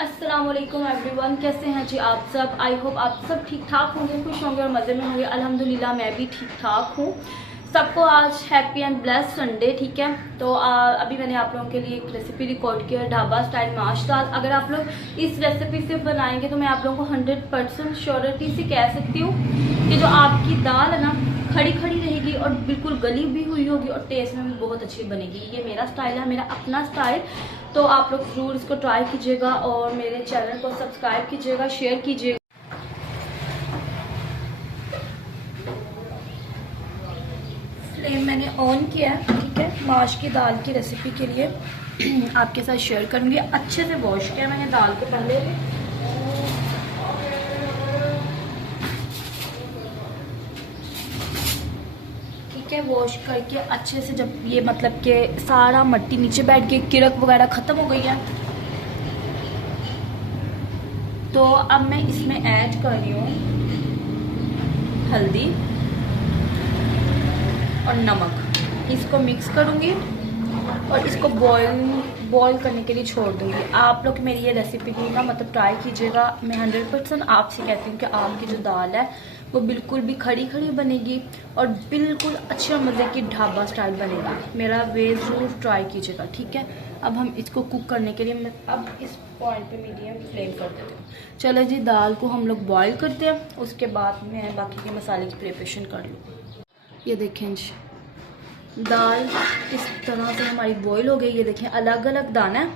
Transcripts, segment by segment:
अस्सलाम वालेकुम एवरीवन, कैसे हैं जी आप सब। आई होप आप सब ठीक ठाक होंगे, खुश होंगे और मज़े में होंगे। अल्हम्दुलिल्लाह मैं भी ठीक ठाक हूँ। सबको आज हैप्पी एंड ब्लेस्ड संडे। ठीक है, तो अभी मैंने आप लोगों के लिए एक रेसिपी रिकॉर्ड किया, ढाबा स्टाइल माश दाल। अगर आप लोग इस रेसिपी से बनाएंगे तो मैं आप लोगों को 100% श्योरिटी से कह सकती हूँ कि जो आपकी दाल है ना, खड़ी खड़ी रहेगी और बिल्कुल गली भी हुई होगी और टेस्ट में भी बहुत अच्छी बनेगी। ये मेरा स्टाइल है, मेरा अपना स्टाइल। तो आप लोग ज़रूर इसको ट्राई कीजिएगा और मेरे चैनल को सब्सक्राइब कीजिएगा, शेयर कीजिएगा। फ्लेम मैंने ऑन किया है। ठीक है, माश की दाल की रेसिपी के लिए आपके साथ शेयर करूँगी। अच्छे से वॉश किया मैंने दाल को पहले। वॉश करके अच्छे से, जब ये मतलब कि सारा मट्टी नीचे बैठ के किरक वगैरह खत्म हो गई है, तो अब मैं इसमें ऐड कर रही हूँ हल्दी और नमक। इसको मिक्स करूँगी और इसको बॉईल करने के लिए छोड़ दूँगी। आप लोग मेरी ये रेसिपी की ना मतलब ट्राई कीजिएगा। मैं 100% आपसे कहती हूँ कि आपकी जो दाल है वो बिल्कुल भी खड़ी खड़ी बनेगी और बिल्कुल अच्छे मज़े की ढाबा स्टाइल बनेगी। मेरा वे ज़रूर ट्राई कीजिएगा। ठीक है, अब हम इसको कुक करने के लिए मैं अब इस पॉइंट पे मीडियम फ्लेम कर देती हूँ। चलो जी, दाल को हम लोग बॉईल करते हैं, उसके बाद मैं बाकी के मसाले की प्रिपरेशन कर लूँ। ये देखें जी, दाल इस तरह से हमारी बॉईल हो गई। ये देखें अलग अलग दाना है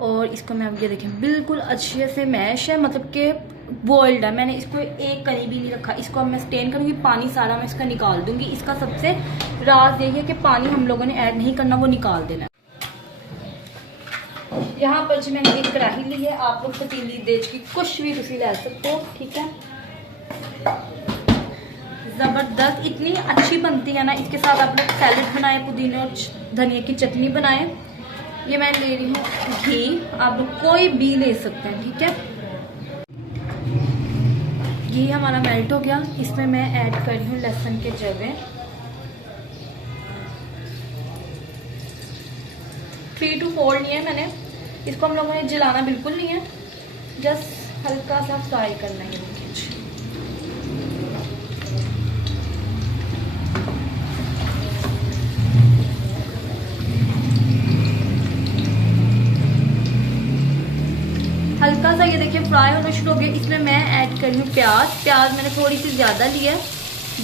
और इसको मैं अब ये देखें बिल्कुल अच्छे से मैश है, मतलब कि बॉइल्ड है। मैंने इसको एक कनी भी नहीं रखा। इसको अब मैं स्टेन करूँगी, पानी सारा मैं इसका निकाल दूंगी। इसका सबसे राज यही है कि पानी हम लोगों ने ऐड नहीं करना, वो निकाल देना। यहाँ पर जी मैंने एक कढ़ाई ली है। आप लोग पतीली देज की कुछ भी तुसी ले सकते हो। ठीक है, ज़बरदस्त इतनी अच्छी बनती है ना। इसके साथ आप लोग सैलेड बनाए, पुदीने और धनिया की चटनी बनाए। ये मैं ले रही हूँ घी, आप लोग कोई भी ले सकते हैं। ठीक है, घी हमारा मेल्ट हो गया। इसमें मैं ऐड कर रही हूँ लहसुन के जवे 3 to 4 लिए हैं मैंने। इसको हम लोगों ने जलाना बिल्कुल नहीं है, जस्ट हल्का सा फ्राई करना है। हल्का सा ये देखिए फ्राई होना शुरू हो गया। इसमें मैं ऐड कर रही हूँ प्याज मैंने थोड़ी सी ज़्यादा ली है,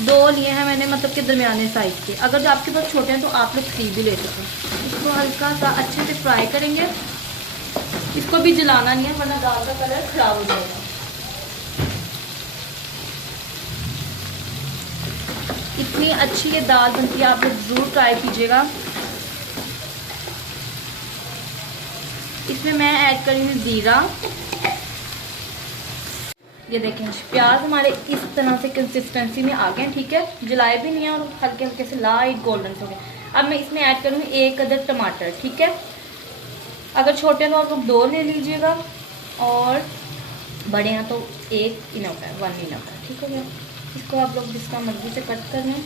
2 लिए हैं मैंने, मतलब कि दरमियाने साइज के। अगर जो आपके पास छोटे हैं तो आप लोग 3 भी ले सकते हैं। इसको हल्का सा अच्छे से फ्राई करेंगे। इसको भी जलाना नहीं है वरना दाल का कलर खराब हो जाएगा। इतनी अच्छी ये दाल बनती है, आप लोग ज़रूर ट्राई कीजिएगा। इसमें मैं ऐड कर रही हूँ ज़ीरा। ये देखें प्याज हमारे इस तरह से कंसिस्टेंसी में आ गए। ठीक है, जलाए भी नहीं है और हल्के हल्के से लाइट गोल्डन से हो गए। अब मैं इसमें ऐड करूँगी 1 अदद टमाटर। ठीक है, अगर छोटे हैं तो आप लोग 2 ले लीजिएगा और बड़े हैं तो 1 इनफ है, 1 इनफ है। ठीक हो गया, इसको आप लोग जिसका मर्जी से कट कर लें।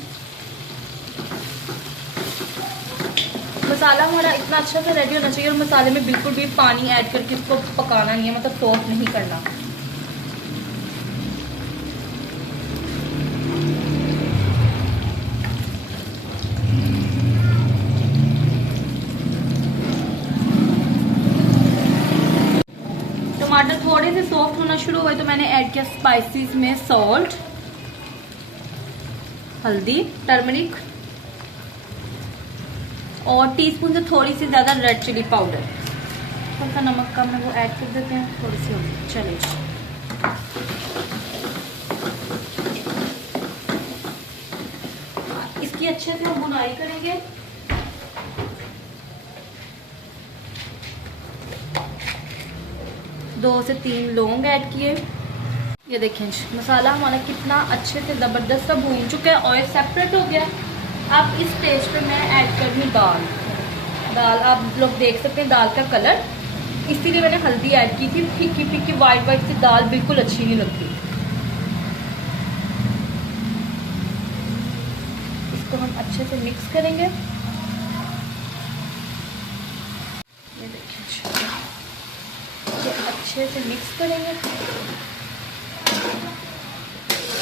मसाला हमारा इतना अच्छा से रेडी होना चाहिए और मसाले में बिल्कुल भी पानी ऐड करके इसको पकाना नहीं है, मतलब सॉफ्ट नहीं करना। टमाटर थोड़े से सॉफ्ट होना शुरू हुए तो मैंने ऐड किया स्पाइसेस में सॉल्ट, हल्दी, टर्मरिक और टीस्पून से थोड़ी सी ज़्यादा रेड चिली पाउडर। थोड़ा सा नमक कम है वो ऐड कर देते हैं, थोड़ी सी होगी। चलिए इसकी अच्छे से हम बुनाई करेंगे। दो से 3 लौंग ऐड किए। ये देखें मसाला हमारा कितना अच्छे से ज़बरदस्त सा भून चुका है, ऑयल सेपरेट हो गया। अब इस स्टेज पे मैं ऐड कर रही हूँ दाल। आप लोग देख सकते हैं दाल का कलर, इसीलिए मैंने हल्दी ऐड की थी। फीकी फीकी वाइट वाइट सी दाल बिल्कुल अच्छी नहीं लगती। इसको हम अच्छे से मिक्स करेंगे। ये देखिए अच्छे से मिक्स करेंगे।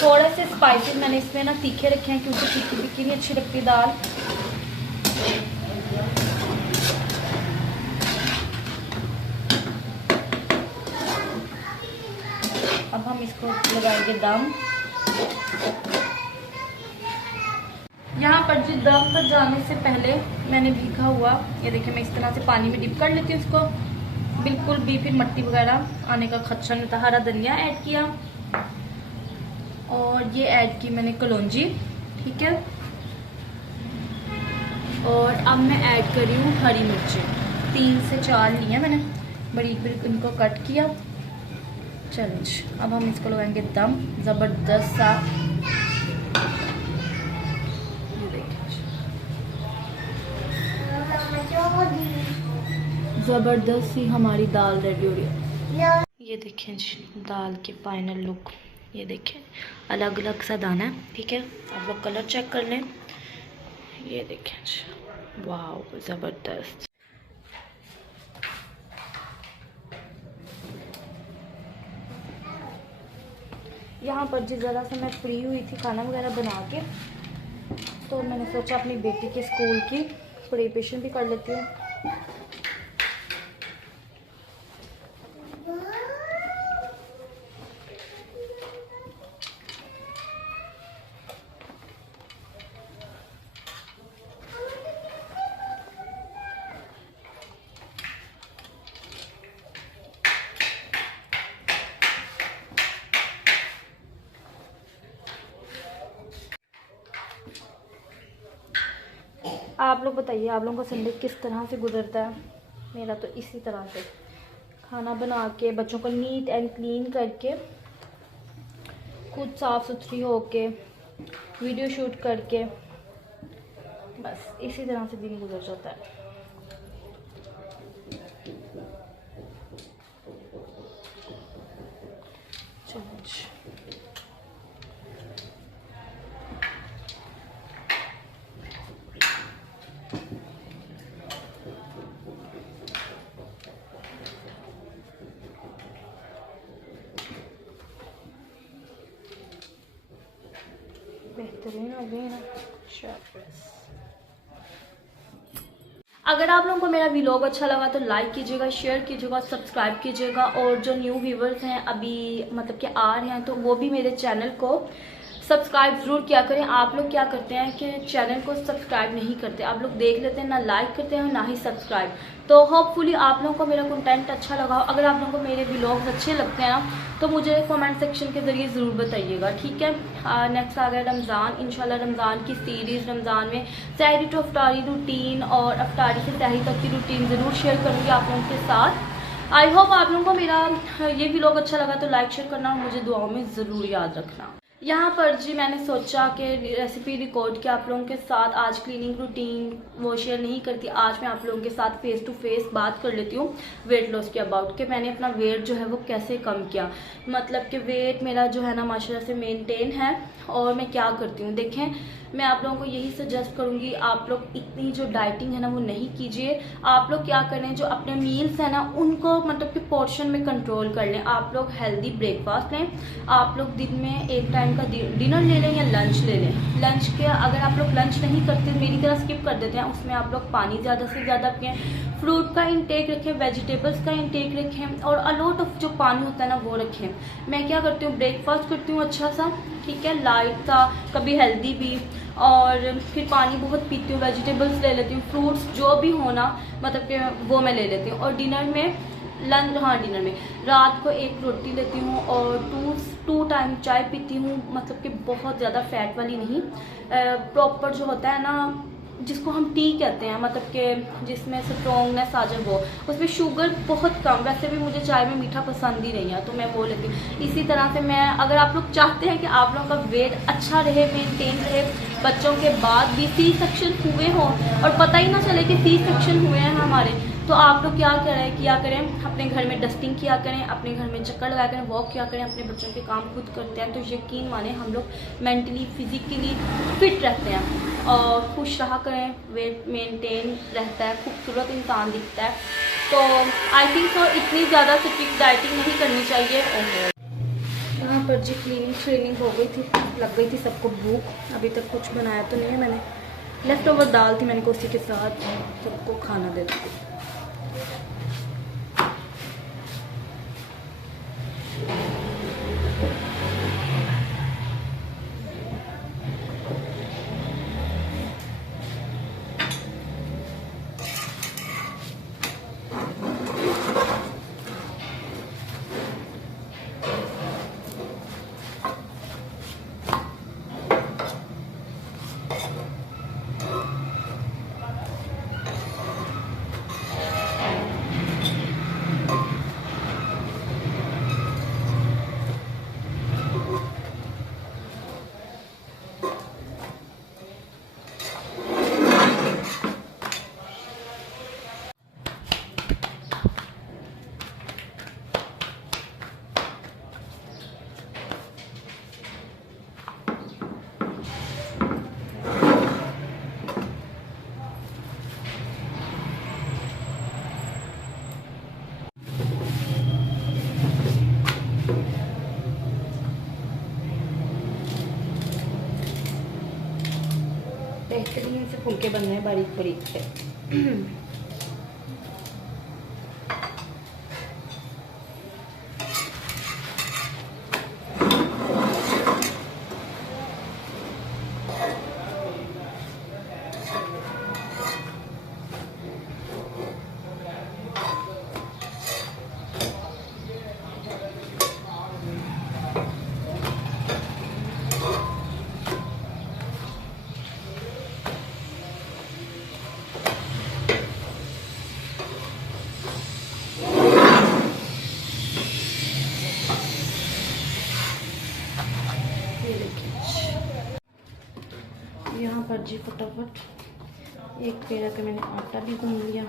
थोड़े से स्पाइसेस मैंने इसमें ना तीखे रखे हैं क्योंकि तीखी तीखी नहीं अच्छी लगती दाल। अब हम इसको लगाएंगे दम। यहाँ पर जो दम पर जाने से पहले मैंने भीगा हुआ, ये देखिए मैं इस तरह से पानी में डिप कर लेती हूँ इसको, बिल्कुल भी फिर मिट्टी वगैरह आने का खदशा नहीं था। हरा धनिया ऐड किया और ये ऐड की मैंने कलौंजी, ठीक है। और अब मैं ऐड कर रही हूँ हरी मिर्चें, 3 से 4 ली है मैंने, बड़ी बड़ी इनको कट किया। चलिए अब हम इसको लगाएंगे दम ज़बरदस्त सा। ज़बरदस्त सी हमारी दाल रेडी हो रही है। ये देखें जी दाल के फाइनल लुक, ये देखें अलग अलग सा दाना है, ठीक है। आप लोग कलर चेक कर लें, ये देखें जी, वाह ज़बरदस्त। यहाँ पर जिस ज़रा से मैं फ्री हुई थी खाना वगैरह बना के, तो मैंने सोचा अपनी बेटी के स्कूल की प्रिपरेशन भी कर लेती हूँ। आप लोग बताइए आप लोगों का संडे किस तरह से गुजरता है। मेरा तो इसी तरह से खाना बना के, बच्चों को नीट एंड क्लीन करके, खुद साफ़ सुथरी होके, वीडियो शूट करके, बस इसी तरह से दिन गुजर जाता है। चलो बेहतरीन हो गई ना। अगर आप लोगों को मेरा व्लॉग अच्छा लगा तो लाइक कीजिएगा, शेयर कीजिएगा, सब्सक्राइब कीजिएगा। और जो न्यू व्यूवर्स हैं अभी मतलब कि आ रहे हैं, तो वो भी मेरे चैनल को सब्सक्राइब ज़रूर किया करें। आप लोग क्या करते हैं कि चैनल को सब्सक्राइब नहीं करते, आप लोग देख लेते हैं, ना लाइक करते हैं ना ही सब्सक्राइब। तो होपफुली आप लोगों को मेरा कंटेंट अच्छा लगा। अगर आप लोगों को मेरे व्लॉग्स अच्छे लगते हैं ना, तो मुझे कमेंट सेक्शन के ज़रिए ज़रूर बताइएगा, ठीक है। नेक्स्ट आ गया रमज़ान, इंशाल्लाह रमज़ान की सीरीज़, रमज़ान में सहरी टू अफ्तारी रूटीन और अफ्तारी से सहरी तक की रूटीन ज़रूर शेयर करूँगी आप लोगों के साथ। आई होप आप लोगों को मेरा ये व्लॉग अच्छा लगा तो लाइक शेयर करना और मुझे दुआओं में ज़रूर याद रखना। यहाँ पर जी मैंने सोचा कि रेसिपी रिकॉर्ड किया आप लोगों के साथ। आज क्लीनिंग रूटीन वो शेयर नहीं करती, आज मैं आप लोगों के साथ फेस टू फेस बात कर लेती हूँ वेट लॉस के अबाउट, कि मैंने अपना वेट जो है वो कैसे कम किया। मतलब कि वेट मेरा जो है ना माशाल्लाह से मेंटेन है और मैं क्या करती हूँ। देखें मैं आप लोगों को यही सजेस्ट करूँगी, आप लोग इतनी जो डाइटिंग है ना वो नहीं कीजिए। आप लोग क्या करें, जो अपने मील्स है ना उनको मतलब कि पोर्शन में कंट्रोल कर लें। आप लोग हेल्दी ब्रेकफास्ट लें, आप लोग दिन में एक टाइम का डिनर ले लें या लंच ले लें। लंच के अगर आप लोग लंच नहीं करते, मेरी तरह स्किप कर देते हैं, उसमें आप लोग पानी ज़्यादा से ज़्यादा पिएं, फ्रूट का इंटेक रखें, वेजिटेबल्स का इंटेक रखें और अलॉट ऑफ जो पानी होता है ना वो रखें। मैं क्या करती हूँ, ब्रेकफास्ट करती हूँ अच्छा सा, ठीक है, लाइट सा, कभी हेल्दी भी, और फिर पानी बहुत पीती हूँ, वेजिटेबल्स ले लेती हूँ, फ्रूट्स जो भी होना मतलब कि वो मैं ले लेती हूँ। और डिनर में डिनर में रात को एक रोटी लेती हूँ और टू टाइम चाय पीती हूँ। मतलब कि बहुत ज़्यादा फैट वाली नहीं, प्रॉपर जो होता है ना जिसको हम टी कहते हैं, मतलब कि जिसमें स्ट्रॉन्गनेस आ जाए वो, उसमें शुगर बहुत कम। वैसे भी मुझे चाय में मीठा पसंद ही नहीं है तो मैं वो लेती हूँ। इसी तरह से मैं, अगर आप लोग चाहते हैं कि आप लोगों का वेट अच्छा रहे, मेंटेन रहे, बच्चों के बाद भी सी सेक्शन हुए हों और पता ही ना चले कि सी सेक्शन हुए हैं हमारे, तो आप लोग क्या करें, अपने घर में डस्टिंग किया करें, अपने घर में चक्कर लगाया करें, वॉक किया करें, अपने बच्चों के काम खुद करते हैं तो यकीन माने हम लोग मेंटली फिजिकली फिट रहते हैं और खुश रहा करें, वेट मेंटेन रहता है, खूबसूरत इंसान दिखता है। तो आई थिंक सो इतनी ज़्यादा स्ट्रिक्ट डाइटिंग नहीं करनी चाहिए। यहाँ पर जी क्लीनिंग हो गई थी, लग गई थी सबको भूख। अभी तक कुछ बनाया तो नहीं है मैंने, लेफ्ट ओवर दाल थी, मैंने को उसी के साथ सबको खाना दे दी। बेहतरीन से फुलके बन रहे हैं बारीक बारीक से। यहाँ पर जी फटाफट एक पेड़ा के मैंने आटा भी गूंद लिया।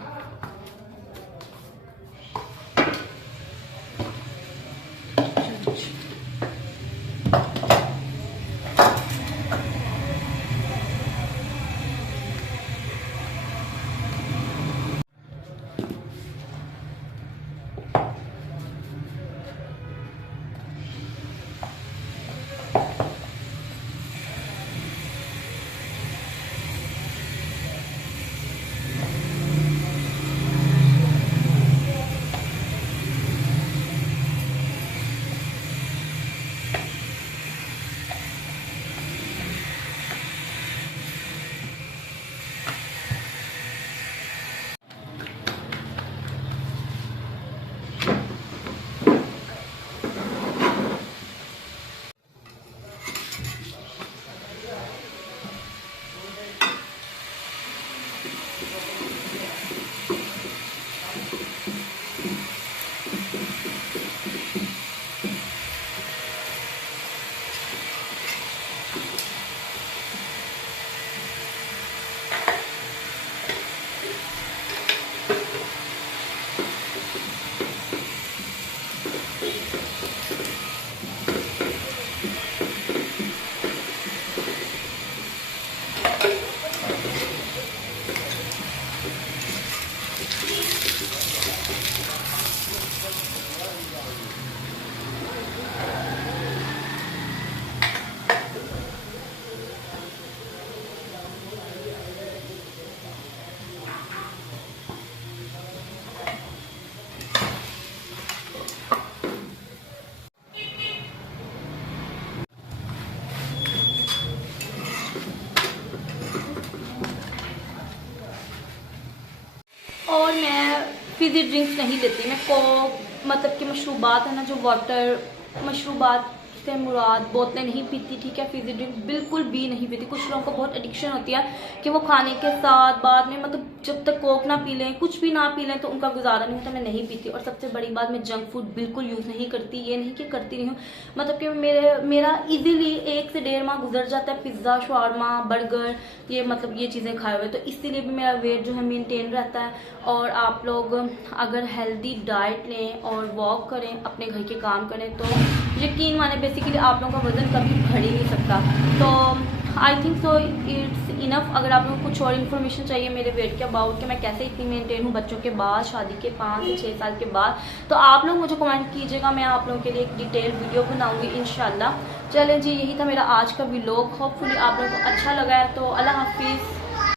और मैं फिज़ी ड्रिंक्स नहीं लेती, मैं कोक मतलब कि मशरूबात है ना, जो वाटर मशरूबात से मुराद बोतलें नहीं पीती, ठीक है। फिज़ी ड्रिंक बिल्कुल भी नहीं पीती। कुछ लोगों को बहुत एडिक्शन होती है कि वो खाने के साथ बाद में मतलब जब तक कोक ना पी लें, कुछ भी ना पी लें तो उनका गुजारा नहीं होता। मैं नहीं पीती। और सबसे बड़ी बात, मैं जंक फूड बिल्कुल यूज़ नहीं करती। ये नहीं कि करती नहीं हूँ, मतलब कि मेरा इजीली 1 से 1.5 माह गुजर जाता है पिज़्ज़ा, शवारमा, बर्गर, ये मतलब ये चीज़ें खाए हुए, तो इसीलिए भी मेरा वेट जो है मेनटेन रहता है। और आप लोग अगर हेल्दी डाइट लें और वॉक करें, अपने घर के काम करें, तो यकीन माने बेसिकली आप लोगों का वज़न कभी बढ़ ही नहीं सकता। तो I think so it's enough. अगर आप लोगों को कुछ और इन्फॉर्मेशन चाहिए मेरे वेट के अबाउट कि मैं कैसे इतनी मेंटेन हूँ बच्चों के बाद, शादी के 5 से 6 साल के बाद, तो आप लोग मुझे कमेंट कीजिएगा, मैं आप लोगों के लिए एक डिटेल वीडियो बनाऊंगी इंशाल्लाह। चलें जी, यही था मेरा आज का व्लॉग। होपफुली आप लोगों को अच्छा लगा है, तो अल्लाह हाफिज़।